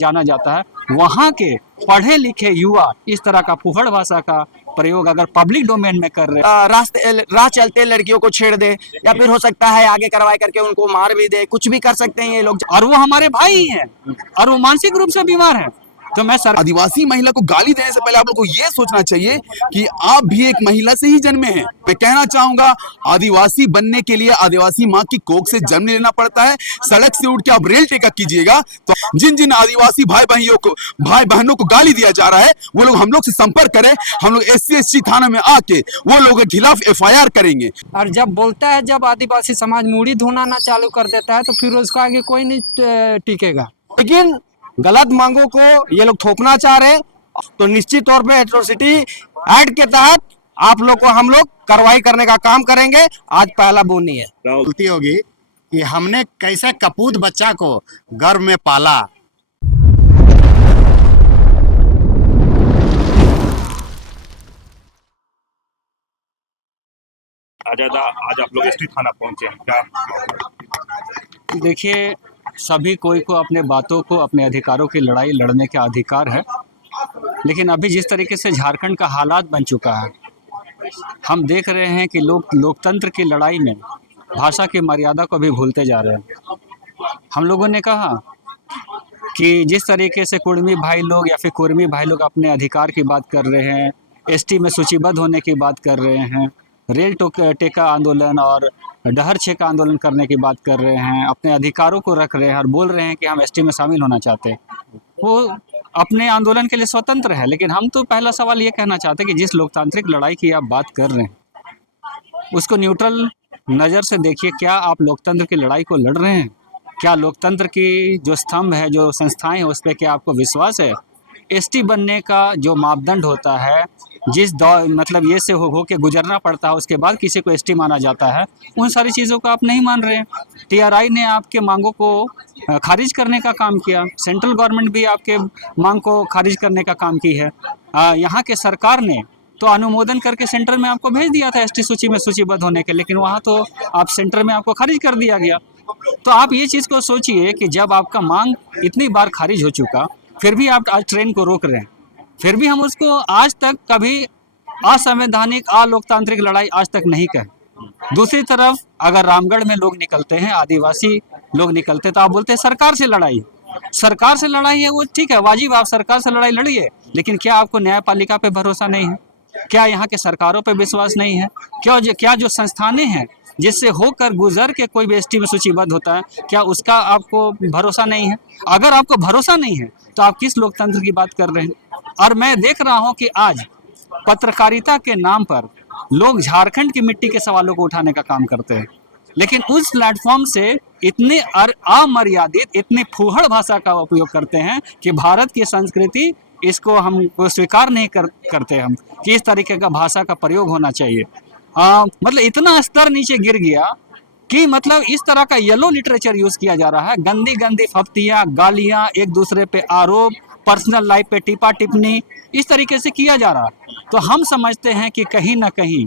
जाना जाता है, वहाँ के पढ़े लिखे युवा इस तरह का फुहड़ भाषा का प्रयोग अगर पब्लिक डोमेन में कर रहे रास्ते राह चलते लड़कियों को छेड़ दे, या फिर हो सकता है आगे कार्रवाई करके उनको मार भी दे, कुछ भी कर सकते हैं ये लोग। और वो हमारे भाई ही हैं और वो मानसिक रूप से बीमार हैं। तो मैं आदिवासी महिला को गाली देने से पहले आप लोग को ये सोचना चाहिए कि आप भी एक महिला से ही जन्मे हैं। मैं कहना चाहूंगा, आदिवासी बनने के लिए आदिवासी माँ की कोख से जन्म लेना पड़ता है। सड़क से उठ के आप रेल टिकट कीजिएगा तो जिन जिन आदिवासी भाई बहनों को गाली दिया जा रहा है, वो लोग हम लोग से संपर्क करें। हम लोग SC थाना में आके वो लोगों के खिलाफ FIR करेंगे। और जब बोलता है, जब आदिवासी समाज मूड़ी धोना चालू कर देता है तो फिर उसका आगे कोई नहीं टिकेगा। लेकिन गलत मांगों को ये लोग थोपना चाह रहे हैं, तो निश्चित तौर पे एट्रोसिटी एक्ट के तहत आप लोग को हम लोग कार्रवाई करने का काम करेंगे। आज पहला बोनी है। गलती होगी कि हमने कैसे कपूत बच्चा को गर्भ में पाला। आज आप लोग ST थाना पहुंचे हैं, क्या? देखिए, सभी कोई को अपने बातों को, अपने अधिकारों की लड़ाई लड़ने का अधिकार है, लेकिन अभी जिस तरीके से झारखंड का हालात बन चुका है, हम देख रहे हैं कि लोग लोकतंत्र की लड़ाई में भाषा की मर्यादा को भी भूलते जा रहे हैं। हम लोगों ने कहा कि जिस तरीके से कुर्मी भाई लोग या फिर कुर्मी भाई लोग अपने अधिकार की बात कर रहे हैं, ST में सूचीबद्ध होने की बात कर रहे हैं, रेल टेका आंदोलन और डहर छेका आंदोलन करने की बात कर रहे हैं, अपने अधिकारों को रख रहे हैं और बोल रहे हैं कि हम ST में शामिल होना चाहते हैं। वो अपने आंदोलन के लिए स्वतंत्र है, लेकिन हम तो पहला सवाल ये कहना चाहते हैं कि जिस लोकतांत्रिक लड़ाई की आप बात कर रहे हैं उसको न्यूट्रल नज़र से देखिए। क्या आप लोकतंत्र की लड़ाई को लड़ रहे हैं? क्या लोकतंत्र की जो स्तंभ है, जो संस्थाएं हैं, उस पर क्या आपको विश्वास है? ST बनने का जो मापदंड होता है, जिस दौर मतलब ये से हो के गुजरना पड़ता है, उसके बाद किसी को ST माना जाता है, उन सारी चीज़ों को आप नहीं मान रहे हैं। TRI ने आपके मांगों को खारिज करने का काम किया, सेंट्रल गवर्नमेंट भी आपके मांग को खारिज करने का काम की है। यहाँ के सरकार ने तो अनुमोदन करके सेंटर में आपको भेज दिया था ST सूची में सूचीबद्ध होने के, लेकिन वहाँ तो आप सेंटर में आपको खारिज कर दिया गया। तो आप ये चीज़ को सोचिए कि जब आपका मांग इतनी बार खारिज हो चुका, फिर भी आप आज ट्रेन को रोक रहे हैं, फिर भी हम उसको आज तक कभी असंवैधानिक अलोकतांत्रिक लड़ाई आज तक नहीं कहे। दूसरी तरफ अगर रामगढ़ में लोग निकलते हैं, आदिवासी लोग निकलते हैं, तो आप बोलते हैं सरकार से लड़ाई। सरकार से लड़ाई है वो ठीक है, वाजिब, आप सरकार से लड़ाई लड़िए, लेकिन क्या आपको न्यायपालिका पे भरोसा नहीं है? क्या यहाँ के सरकारों पे विश्वास नहीं है? क्या जो संस्थानें हैं जिससे होकर गुजर के कोई भी ST में सूचीबद्ध होता है, क्या उसका आपको भरोसा नहीं है? अगर आपको भरोसा नहीं है तो आप किस लोकतंत्र की बात कर रहे हैं? और मैं देख रहा हूं कि आज पत्रकारिता के नाम पर लोग झारखंड की मिट्टी के सवालों को उठाने का काम करते हैं, लेकिन उस प्लेटफॉर्म से इतने अमर्यादित, इतनी फूहड़ भाषा का उपयोग करते हैं कि भारत की संस्कृति इसको हम स्वीकार नहीं करते हम कि इस तरीके का भाषा का प्रयोग होना चाहिए। मतलब इतना स्तर नीचे गिर गया कि मतलब इस तरह का येलो लिटरेचर यूज किया जा रहा है, गंदी गंदी फप्तियाँ, गालियाँ, एक दूसरे पे आरोप, पर्सनल लाइफ पे टिप्पा टिप्पणी, इस तरीके से किया जा रहा है। तो हम समझते हैं कि कहीं ना कहीं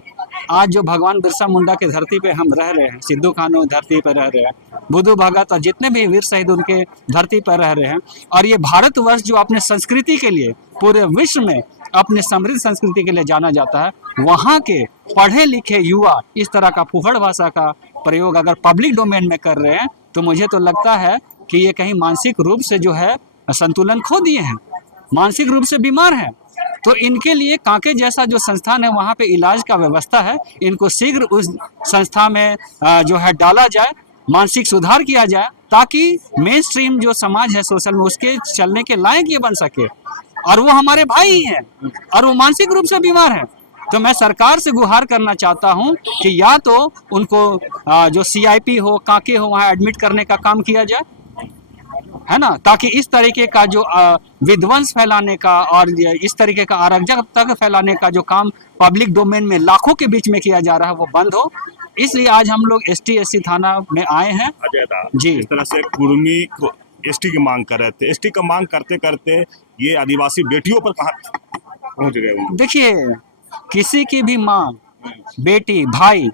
आज जो भगवान बिरसा मुंडा की धरती पे हम रह रहे हैं, सिद्धू कान्हू धरती पे रह रहे हैं, बुद्धू भगत और जितने भी वीर शहीद उनके धरती पर रह रहे हैं, और ये भारतवर्ष जो अपने संस्कृति के लिए पूरे विश्व में अपने समृद्ध संस्कृति के लिए जाना जाता है, वहाँ के पढ़े लिखे युवा इस तरह का फुहड़ भाषा का प्रयोग अगर पब्लिक डोमेन में कर रहे हैं, तो मुझे तो लगता है कि ये कहीं मानसिक रूप से जो है संतुलन खो दिए हैं, मानसिक रूप से बीमार हैं। तो इनके लिए कांके जैसा जो संस्थान है, वहाँ पे इलाज का व्यवस्था है, इनको शीघ्र उस संस्था में जो है डाला जाए, मानसिक सुधार किया जाए, ताकि मेन स्ट्रीम जो समाज है सोशल में उसके चलने के लायक ये बन सके। और वो हमारे भाई ही हैं और वो मानसिक रूप से बीमार हैं। तो मैं सरकार से गुहार करना चाहता हूं कि या तो उनको जो CIP हो, कांके हो, वहाँ एडमिट करने का काम किया जाए, है ना, ताकि इस तरीके का जो विध्वंस फैलाने का और इस तरीके का अराजकता फैलाने का जो काम पब्लिक डोमेन में लाखों के बीच में किया जा रहा है वो बंद हो। इसलिए आज हम लोग SC थाना में आए हैं। जी, इस तरह से कुर्मी ST की मांग कर रहे थे, ST का मांग करते करते ये आदिवासी बेटियों पर कहाँ पहुंच गए? देखिए, किसी की भी मांग, बेटी, भाई,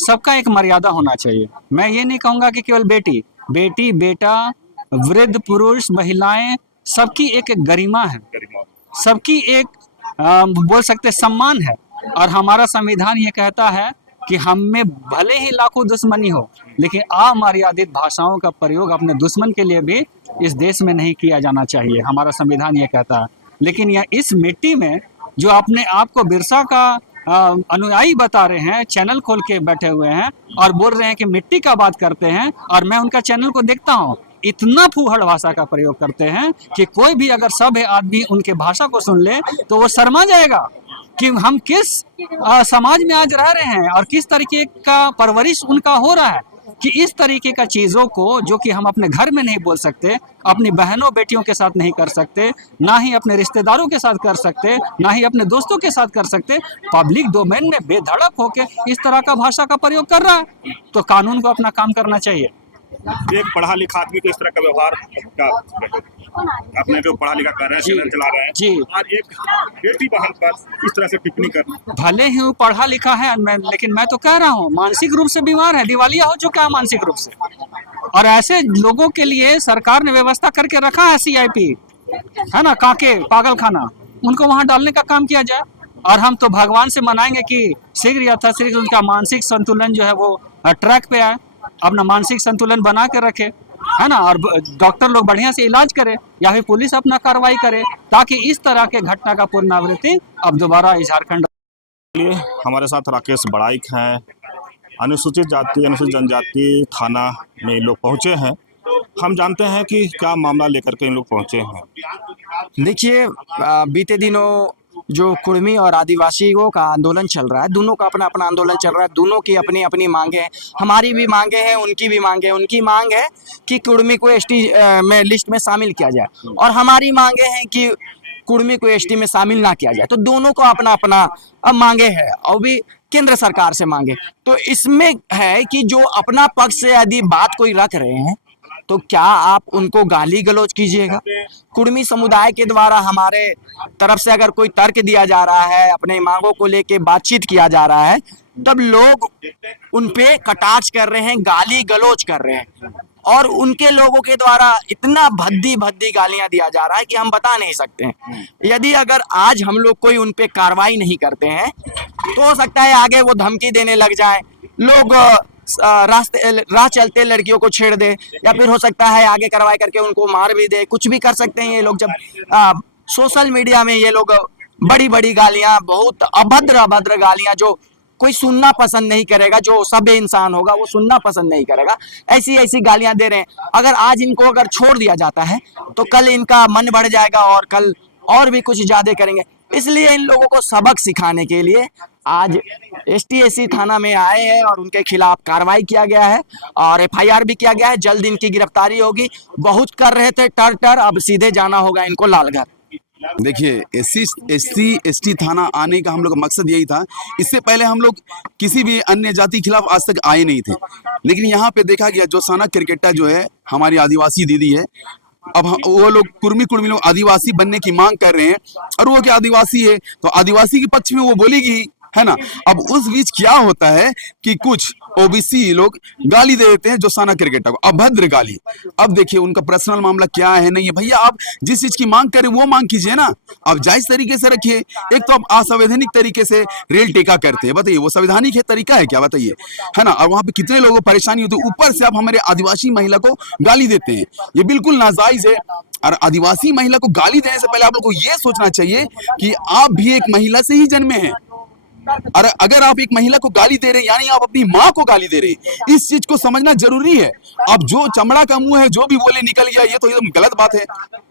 सबका एक मर्यादा होना चाहिए। मैं ये नहीं कहूँगा कि केवल बेटी, बेटा, वृद्ध पुरुष, महिलाएं, सबकी एक एक गरिमा है, गरिमा। सबकी एक बोल सकते सम्मान है। और हमारा संविधान ये कहता है कि हम में भले ही लाखों दुश्मनी हो, लेकिन अमर्यादित भाषाओं का प्रयोग अपने दुश्मन के लिए भी इस देश में नहीं किया जाना चाहिए, हमारा संविधान ये कहता है। लेकिन यह इस मिट्टी में जो अपने आप को बिरसा का अनुयायी बता रहे हैं, चैनल खोल के बैठे हुए हैं और बोल रहे हैं कि मिट्टी का बात करते हैं, और मैं उनका चैनल को देखता हूँ, इतना फूहड़ भाषा का प्रयोग करते हैं कि कोई भी अगर सभ्य आदमी उनके भाषा को सुन ले तो वो शर्मा जाएगा कि हम किस समाज में आज रह रहे हैं और किस तरीके का परवरिश उनका हो रहा है, कि इस तरीके का चीज़ों को जो कि हम अपने घर में नहीं बोल सकते, अपनी बहनों बेटियों के साथ नहीं कर सकते, ना ही अपने रिश्तेदारों के साथ कर सकते, ना ही अपने दोस्तों के साथ कर सकते, पब्लिक डोमेन में बेधड़क होके इस तरह का भाषा का प्रयोग कर रहा है, तो कानून को अपना काम करना चाहिए। एक पढ़ा लिखा आदमी को इस तरह का व्यवहार का, आपने जो पढ़ा लिखा कर रहे हैं, चैनल चला रहे हैं जी। और एक बेटी बहन पर इस तरह से टिप्पणी करना, भले ही वो पढ़ा लिखा है लेकिन मैं तो कह रहा हूँ मानसिक रूप से बीमार है, दिवालिया हो चुका है मानसिक रूप से। और ऐसे लोगों के लिए सरकार ने व्यवस्था करके रखा है, CIP है ना, काके पागल खाना, उनको वहां डालने का काम किया जाए। और हम तो भगवान से मनाएंगे कि शीघ्र यथाशीघ्र उनका मानसिक संतुलन जो है वो ट्रैक पे आए, अपना मानसिक संतुलन बना के रखे, है ना, और डॉक्टर लोग बढ़िया से इलाज करे या फिर पुलिस अपना कार्रवाई करे, ताकि इस तरह के घटना का पुनरावृत्ति अब दोबारा झारखंड। लिए हमारे साथ राकेश बड़ाइक हैं, अनुसूचित जाति अनुसूचित जनजाति थाना में लोग पहुंचे हैं। हम जानते हैं कि क्या मामला लेकर के इन लोग पहुंचे हैं। देखिए, बीते दिनों जो कुर्मी और आदिवासियों का आंदोलन चल रहा है, दोनों का अपना अपना आंदोलन चल रहा है, दोनों की अपनी अपनी मांगे हैं। हमारी भी मांगे हैं, उनकी भी मांगे हैं। उनकी मांग है कि कुर्मी को ST में लिस्ट में शामिल किया जाए, और हमारी मांगे हैं कि कुर्मी को ST में शामिल ना किया जाए। तो दोनों को अपना अपना अब मांगे है, और भी केंद्र सरकार से मांगे। तो इसमें है कि जो अपना पक्ष से यदि बात कोई रख रहे हैं तो क्या आप उनको गाली गलौज कीजिएगा? कुर्मी समुदाय के द्वारा हमारे तरफ से अगर कोई तर्क दिया जा रहा है, अपने मांगों को लेके बातचीत किया जा रहा है, तब लोग उन पे कटाक्ष कर रहे हैं, गाली गलौज कर रहे हैं, और उनके लोगों के द्वारा इतना भद्दी भद्दी गालियां दिया जा रहा है कि हम बता नहीं सकते हैं। यदि अगर आज हम लोग कोई उन पे कार्रवाई नहीं करते हैं तो हो सकता है आगे वो धमकी देने लग जाए, लोग राह चलते लड़कियों को छेड़ दे, या फिर हो सकता है आगे कार्रवाई करके उनको मार भी दे, कुछ भी कर सकते हैं ये लोग। जब सोशल मीडिया में ये लोग बड़ी बड़ी गालियां, बहुत अभद्र अभद्र गालियां जो कोई सुनना पसंद नहीं करेगा, जो सभ्य इंसान होगा वो सुनना पसंद नहीं करेगा, ऐसी ऐसी गालियां दे रहे हैं। अगर आज इनको अगर छोड़ दिया जाता है तो कल इनका मन बढ़ जाएगा और कल और भी कुछ ज्यादा करेंगे। इसलिए इन लोगों को सबक सिखाने के लिए आज ST थाना में आए हैं और उनके खिलाफ कार्रवाई किया गया है और FIR भी किया गया है। जल्द इनकी गिरफ्तारी होगी। बहुत कर रहे थे टर, अब सीधे जाना होगा इनको लालघर। देखिए, ST थाना आने का हम लोग का मकसद यही था। इससे पहले हम लोग किसी भी अन्य जाति के खिलाफ आज तक आए नहीं थे, लेकिन यहाँ पे देखा गया जो साना क्रिकेटा जो है हमारी आदिवासी दीदी है, अब वो लोग कुर्मी लोग आदिवासी बनने की मांग कर रहे हैं, और वो क्या आदिवासी है तो आदिवासी के पक्ष में वो बोलेगी, है ना। अब उस बीच क्या होता है कि कुछ OBC लोग गाली दे देते हैं जो साना क्रिकेटर को, अभद्र गाली। अब देखिए उनका पर्सनल मामला क्या है नहीं है, भैया आप जिस चीज की मांग करें वो मांग कीजिए ना, आप जायज तरीके से रखिए। एक तो आप असंवैधानिक तरीके से रेल टेका करते हैं, बताइए वो संवैधानिक है तरीका है क्या, बताइए, है ना। और वहां पे कितने लोगों को परेशानी होती है, ऊपर से आप हमारे आदिवासी महिला को गाली देते हैं, ये बिल्कुल नाजायज है। और आदिवासी महिला को गाली देने से पहले आप लोग को ये सोचना चाहिए कि आप भी एक महिला से ही जन्मे हैं, और अगर आप एक महिला को गाली दे रहे हैं यानी आप अपनी माँ को गाली दे रहे हैं। इस चीज को समझना जरूरी है। अब जो चमड़ा का मुंह है, जो भी बोले निकल गया, ये तो एकदम गलत बात है।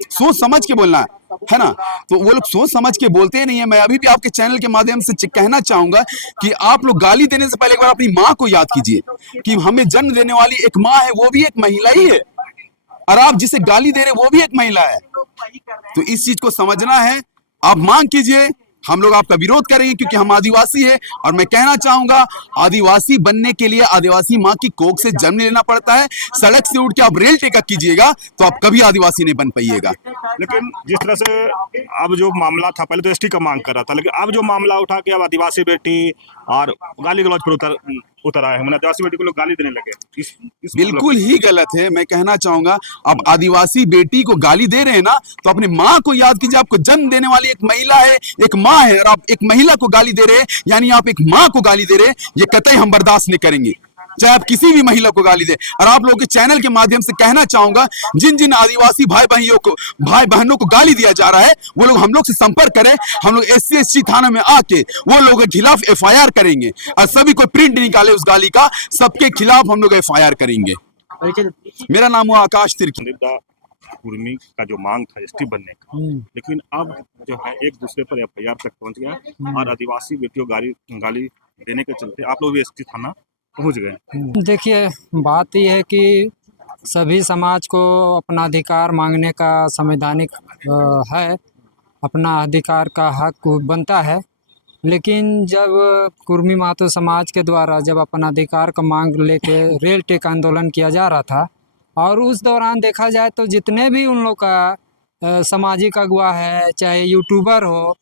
सोच समझ के बोलना है ना। तो वो लोग सोच समझ के बोलते नहीं है। मैं अभी भी आपके चैनल के माध्यम से कहना चाहूंगा कि आप लोग गाली देने से पहले एक बार अपनी माँ को याद कीजिए कि हमें जन्म देने वाली एक माँ है, वो भी एक महिला ही है, और आप जिसे गाली दे रहे वो भी एक महिला है। तो इस चीज को समझना है। आप मांग कीजिए, हम लोग आपका विरोध करेंगे क्योंकि हम आदिवासी है। और मैं कहना चाहूंगा, आदिवासी बनने के लिए आदिवासी माँ की कोख से जन्म लेना पड़ता है। सड़क से उठ के आप रेल टेका कीजिएगा तो आप कभी आदिवासी नहीं बन पाइएगा। लेकिन जिस तरह से अब जो मामला था, पहले तो ST का मांग कर रहा था, लेकिन अब जो मामला उठा के अब आदिवासी बेटी और गाली गलौज पर उतर आए हैं, मैंने आदिवासी बेटी को लोग गाली देने लगे। इस बिल्कुल ही गलत है। मैं कहना चाहूंगा, अब आदिवासी बेटी को गाली दे रहे हैं ना, तो अपनी माँ को याद कीजिए। आपको जन्म देने वाली एक महिला है, एक माँ है, और आप एक महिला को गाली दे रहे हैं, यानी आप एक माँ को गाली दे रहे हैं। ये कतई हम बर्दाश्त नहीं करेंगे, चाहे आप किसी भी महिला को गाली दे। और आप लोगों के चैनल के माध्यम से कहना चाहूंगा, जिन जिन आदिवासी भाई बहनों को गाली दिया जा रहा है, वो लोग हम लोग से संपर्क करें। हम लोग SC थाना में आके वो लोगों के खिलाफ FIR करेंगे, और सभी को प्रिंट निकाले उस गाली का, सबके खिलाफ हम लोग FIR करेंगे। मेरा नाम हुआ आकाश तिर्की। संदीप दा कुर्मी का जो मांग था ST बनने का, लेकिन अब जो है एक दूसरे पर FIR तक पहुंच गया, और आदिवासी बेटियों गाली देने के चलते आप लोग भी ST थाना पहुंच गए। देखिए, बात यह है कि सभी समाज को अपना अधिकार मांगने का संवैधानिक है, अपना अधिकार का हक बनता है। लेकिन जब कुर्मी मातो समाज के द्वारा जब अपना अधिकार का मांग लेके रेल टेक आंदोलन किया जा रहा था, और उस दौरान देखा जाए तो जितने भी उन लोग का सामाजिक अगुवा है, चाहे यूट्यूबर हो,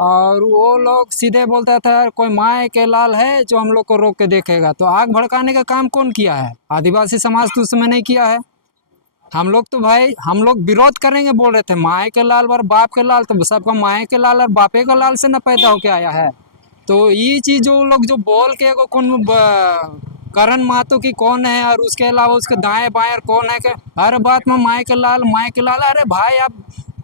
और वो लोग सीधे बोलता था कोई माँ के लाल है जो हम लोग को रोक के देखेगा। तो आग भड़काने का काम कौन किया है? आदिवासी समाज तो उस समय नहीं किया है। हम लोग तो भाई हम लोग विरोध करेंगे बोल रहे थे, माँ के लाल और बाप के लाल, तो सबका माँ के लाल और बापे के लाल से न पैदा होके आया है। तो ये चीज़ जो लोग जो बोल के कौन करण महतो की कौन है, और उसके अलावा उसके दाएं बाएं कौन है, कि हर बात में माँ के लाल। अरे भाई, आप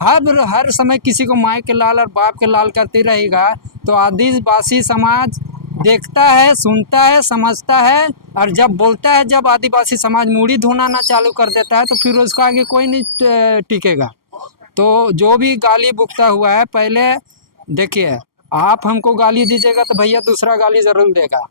हर समय किसी को माँ के लाल और बाप के लाल करते रहेगा तो आदिवासी समाज देखता है, सुनता है, समझता है, और जब बोलता है, जब आदिवासी समाज मूड़ी धुनाना चालू कर देता है तो फिर उसका आगे कोई नहीं टिकेगा। तो जो भी गाली बुकता हुआ है, पहले देखिए, आप हमको गाली दीजिएगा तो भैया दूसरा गाली ज़रूर देगा,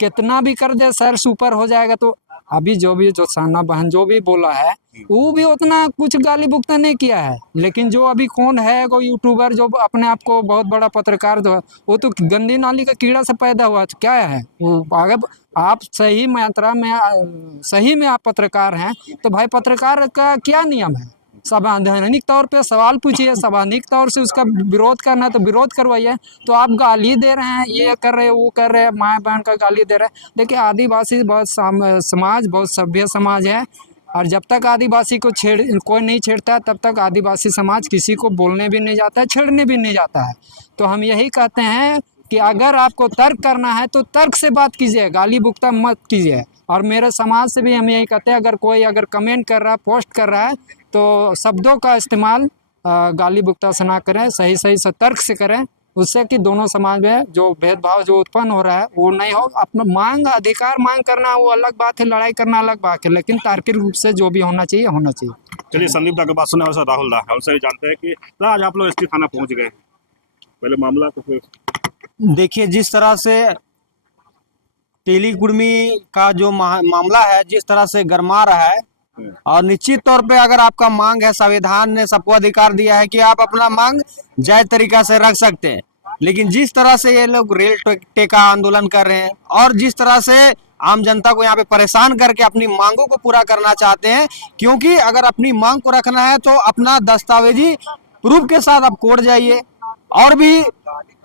कितना भी कर दे सर सुपर हो जाएगा। तो अभी जो साना बहन जो भी बोला है, वो भी उतना कुछ गाली बुकता नहीं किया है। लेकिन जो अभी कौन है वो यूट्यूबर जो अपने आप को बहुत बड़ा पत्रकार जो है, वो तो गंदी नाली का कीड़ा से पैदा हुआ, तो क्या है वो? अगर आप सही मात्रा में सही में आप पत्रकार हैं तो भाई पत्रकार का क्या नियम है? संवैधानिक तौर पे सवाल पूछिए, संवैधानिक तौर से उसका विरोध करना है तो विरोध करवाइए। तो आप गाली दे रहे हैं, ये कर रहे हैं, वो कर रहे हैं, माँ बहन का गाली दे रहे हैं। देखिए, आदिवासी बहुत समाज बहुत सभ्य समाज है, और जब तक आदिवासी को कोई नहीं छेड़ता है, तब तक आदिवासी समाज किसी को बोलने भी नहीं जाता है, छेड़ने भी नहीं जाता है। तो हम यही कहते हैं कि अगर आपको तर्क करना है तो तर्क से बात कीजिए, गाली बुकता मत कीजिए। और मेरे समाज से भी हम यही कहते हैं, अगर कोई कमेंट कर रहा है, पोस्ट कर रहा है, तो शब्दों का इस्तेमाल गाली बुकता से ना करें, सही से तर्क से करें, उससे कि दोनों समाज में जो भेदभाव जो उत्पन्न हो रहा है वो नहीं हो। अपना अधिकार मांग करना वो अलग बात है, लड़ाई करना अलग बात है, लेकिन तार्किक रूप से जो भी होना चाहिए होना चाहिए। चलिए, संदीप दा की बात सुने, वैसे राहुल दा उनसे भी जानते हैं कि आज आप लोग ST थाना पहुंच गए, पहले मामला तो फिर देखिए, जिस तरह से तेली कुर्मी का जो मामला है, जिस तरह से गरमा रहा है, और निश्चित तौर पे अगर आपका मांग है, संविधान ने सबको अधिकार दिया है कि आप अपना मांग जायज तरीका से रख सकते हैं। लेकिन जिस तरह से ये लोग रेल टेका आंदोलन कर रहे हैं, और जिस तरह से आम जनता को यहाँ पे परेशान करके अपनी मांगों को पूरा करना चाहते हैं, क्योंकि अगर अपनी मांग को रखना है तो अपना दस्तावेजी प्रूफ के साथ आप कोर्ट जाइए, और भी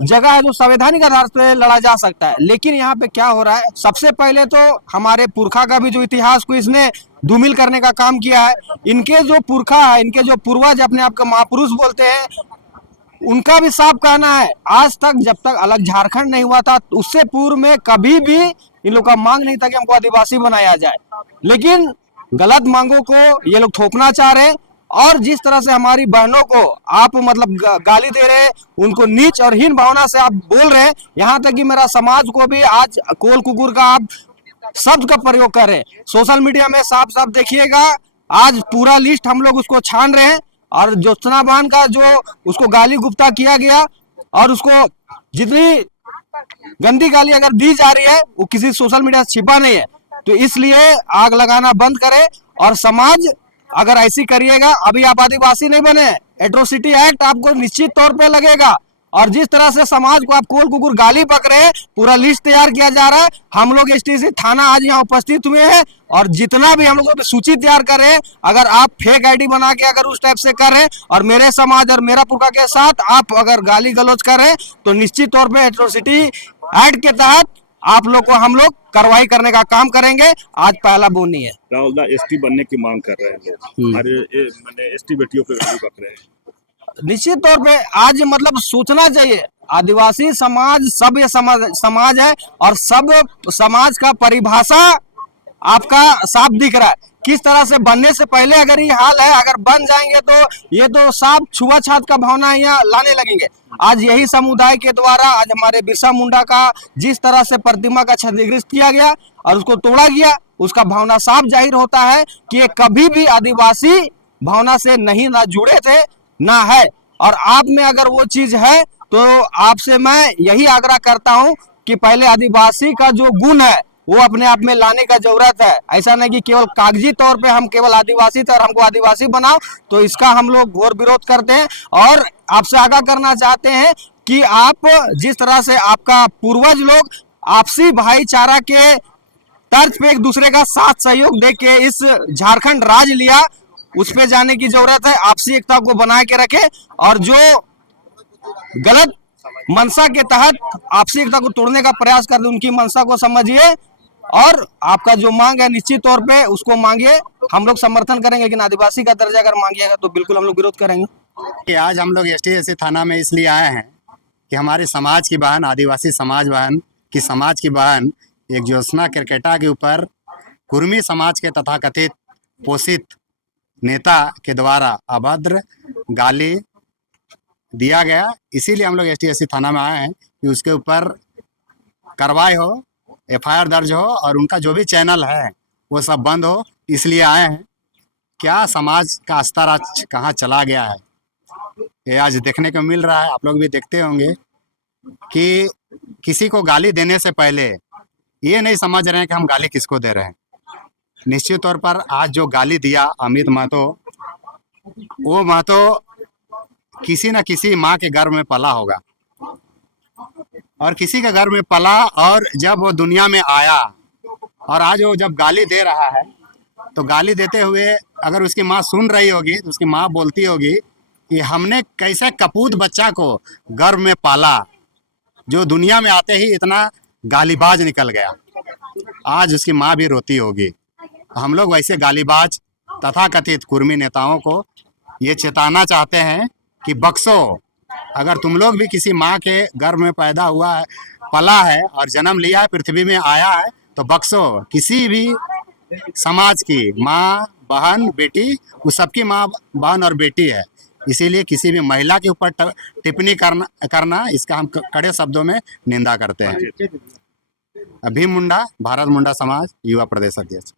जगह है जो संवैधानिक आधार पे लड़ा जा सकता है। लेकिन यहाँ पे क्या हो रहा है, सबसे पहले तो हमारे पुरखा का भी जो इतिहास को इसने धूमिल करने का काम किया है। इनके जो पुरखा है, इनके जो पूर्वज अपने आप को महापुरुष बोलते हैं, उनका भी साफ कहना है, आज तक जब तक अलग झारखंड नहीं हुआ था, उससे पूर्व में कभी भी इन लोग का मांग नहीं था कि हमको आदिवासी बनाया जाए। लेकिन गलत मांगों को ये लोग थोपना चाह रहे हैं, और जिस तरह से हमारी बहनों को आप मतलब गाली दे रहे हैं, उनको नीच और हीन भावना से आप बोल रहे हैं, यहाँ तक कि मेरा समाज को भी आज कोल कुकुर का आप शब्द का प्रयोग कर रहे हैं। सोशल मीडिया में साफ साफ देखिएगा, आज पूरा लिस्ट हम लोग उसको छान रहे हैं, और ज्योत्सना बहन का जो उसको गाली गुप्ता किया गया, और उसको जितनी गंदी गाली अगर दी जा रही है वो किसी सोशल मीडिया से छिपा नहीं है। तो इसलिए आग लगाना बंद करें, और समाज अगर ऐसी करिएगा, अभी आप आदिवासी नहीं बने, एट्रोसिटी एक्ट आपको निश्चित तौर पे लगेगा। और जिस तरह से समाज को आप कोल कुकुर गाली पक रहे हैं, पूरा लिस्ट तैयार किया जा रहा है। हम लोग ST थाना आज यहाँ उपस्थित हुए हैं, और जितना भी हम लोग सूची तैयार कर रहे हैं, अगर आप फेक ID बना के अगर उस टाइप से कर रहे हैं, और मेरे समाज और मेरा पुरखा के साथ आप अगर गाली गलौज कर रहे हैं, तो निश्चित तौर पर एट्रोसिटी एक्ट के तहत आप लोग को हम लोग कार्रवाई करने का काम करेंगे। आज पहला बोनी है। राहुल दा एसटी बनने की मांग कर रहे हैं लोग, अरे मैंने एसटी बेटियों पे गाली बक रहे हैं। निश्चित तौर पे आज मतलब सोचना चाहिए, आदिवासी समाज सभ्य समाज है और सब समाज का परिभाषा आपका साफ दिख रहा है। किस तरह से बनने से पहले अगर ये हाल है, अगर बन जाएंगे तो ये तो साफ छुआछूत का भावना यहाँ लाने लगेंगे। आज यही समुदाय के द्वारा आज हमारे बिरसा मुंडा का जिस तरह से प्रतिमा का क्षतिग्रस्त किया गया और उसको तोड़ा गया, उसका भावना साफ जाहिर होता है कि ये कभी भी आदिवासी भावना से नहीं ना जुड़े थे ना है। और आप में अगर वो चीज है तो आपसे मैं यही आग्रह करता हूं कि पहले आदिवासी का जो गुण है वो अपने आप में लाने का जरूरत है। ऐसा नहीं कि केवल कागजी तौर पे हम केवल आदिवासी थे और हमको आदिवासी बनाओ, तो इसका हम लोग घोर विरोध करते हैं। और आपसे आगाह करना चाहते हैं कि आप जिस तरह से आपका पूर्वज लोग आपसी भाईचारा के तर्ज पे एक दूसरे का साथ सहयोग दे के इस झारखंड राज लिया, उस पे जाने की जरूरत है। आपसी एकता को बना के रखे और जो गलत मंशा के तहत आपसी एकता को तोड़ने का प्रयास करते उनकी मंशा को समझिए और आपका जो मांग है निश्चित तौर पे उसको मांगिए। हम लोग समर्थन करेंगे, लेकिन आदिवासी का दर्जा अगर मांगिएगा तो बिल्कुल हम लोग विरोध करेंगे। कि आज हम लोग एसटी थाना में इसलिए आए हैं कि हमारे समाज की बहन, आदिवासी समाज बहन की समाज की बहन एक ज्योत्सना केरकेटा के ऊपर कुर्मी समाज के तथाकथित पोषित नेता के द्वारा अभद्र गाली दिया गया। इसीलिए हम लोग एसटी थाना में आए हैं कि उसके ऊपर कार्रवाई हो, एफआईआर दर्ज हो और उनका जो भी चैनल है वो सब बंद हो। इसलिए आए हैं। क्या समाज का स्तर आज कहाँ चला गया है ये आज देखने को मिल रहा है। आप लोग भी देखते होंगे कि किसी को गाली देने से पहले ये नहीं समझ रहे हैं कि हम गाली किसको दे रहे हैं। निश्चित तौर पर आज जो गाली दिया अमित महतो, वो महतो किसी न किसी माँ के गर्भ में पला होगा और किसी के घर में पला, और जब वो दुनिया में आया और आज वो जब गाली दे रहा है तो गाली देते हुए अगर उसकी माँ सुन रही होगी तो उसकी माँ बोलती होगी कि हमने कैसे कपूत बच्चा को गर्भ में पाला जो दुनिया में आते ही इतना गालीबाज निकल गया। आज उसकी माँ भी रोती होगी। हम लोग वैसे गालीबाज तथाकथित कुर्मी नेताओं को ये चेताना चाहते हैं कि बक्सो, अगर तुम लोग भी किसी माँ के गर्भ में पैदा हुआ है, पला है और जन्म लिया है, पृथ्वी में आया है, तो बक्सो किसी भी समाज की माँ, बहन, बेटी, उस सबकी माँ, बहन और बेटी है। इसीलिए किसी भी महिला के ऊपर टिप्पणी करना इसका हम कड़े शब्दों में निंदा करते हैं। भीम मुंडा, भारत मुंडा समाज युवा प्रदेश अध्यक्ष।